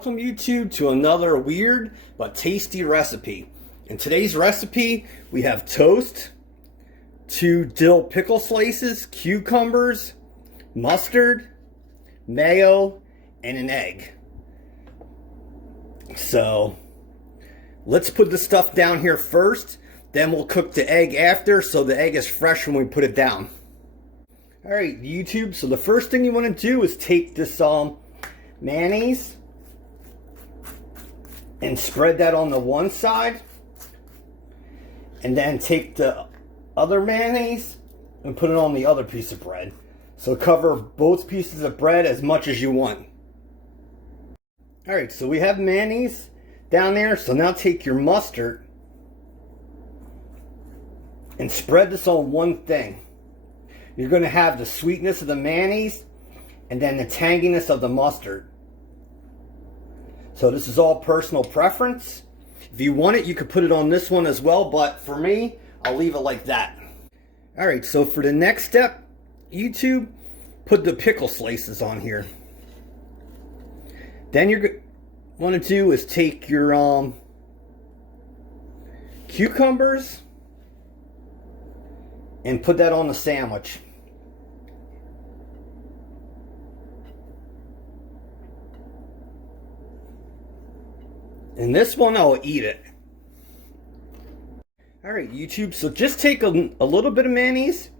Welcome YouTube to another weird but tasty recipe. In today's recipe, we have toast, 2 dill pickle slices, cucumbers, mustard, mayo, and an egg. So, let's put the stuff down here first, then we'll cook the egg after so the egg is fresh when we put it down. Alright YouTube, so the first thing you want to do is take this mayonnaise and spread that on the one side, and then take the other mayonnaise and put it on the other piece of bread. So cover both pieces of bread as much as you want. Alright, so we have mayonnaise down there, so now take your mustard and spread this on one thing. You're going to have the sweetness of the mayonnaise and then the tanginess of the mustard. So this is all personal preference. If you want it, you could put it on this one as well, but for me, I'll leave it like that. Alright, so for the next step, YouTube, put the pickle slices on here. Then you're want to do is take your cucumbers and put that on the sandwich. And this one, I'll eat it. Alright YouTube, so just take a little bit of mayonnaise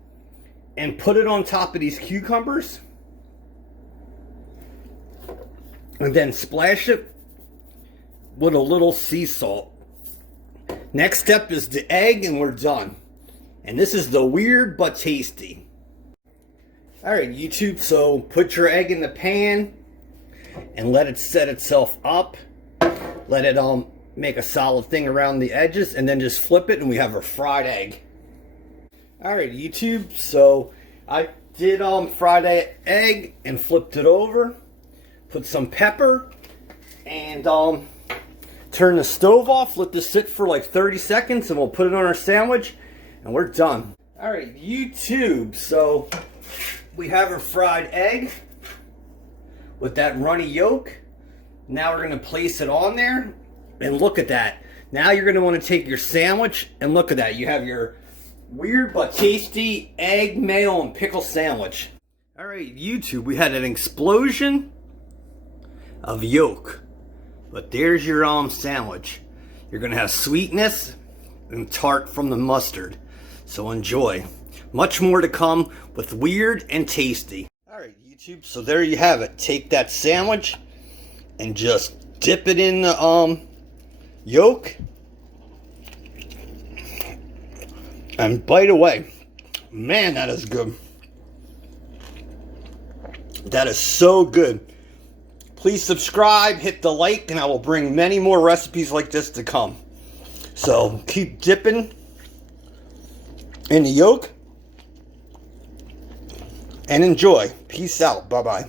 and put it on top of these cucumbers. And then splash it with a little sea salt. Next step is the egg and we're done. And this is the weird but tasty. Alright YouTube, so put your egg in the pan and let it set itself up. Let it make a solid thing around the edges and then just flip it and we have our fried egg. Alright YouTube, so I did fried egg and flipped it over. Put some pepper and turn the stove off. Let this sit for like 30 seconds and we'll put it on our sandwich and we're done. Alright YouTube, so we have our fried egg with that runny yolk. Now we're going to place it on there and look at that. Now you're going to want to take your sandwich and look at that. You have your weird but tasty egg, mayo, and pickle sandwich. Alright YouTube, we had an explosion of yolk. But there's your sandwich. You're going to have sweetness and tart from the mustard. So enjoy. Much more to come with weird and tasty. Alright YouTube, so there you have it. Take that sandwich and just dip it in the yolk and bite away. Man, that is good. That is so good. Please subscribe, hit the like, and I will bring many more recipes like this to come. So keep dipping in the yolk and enjoy. Peace out. Bye-bye.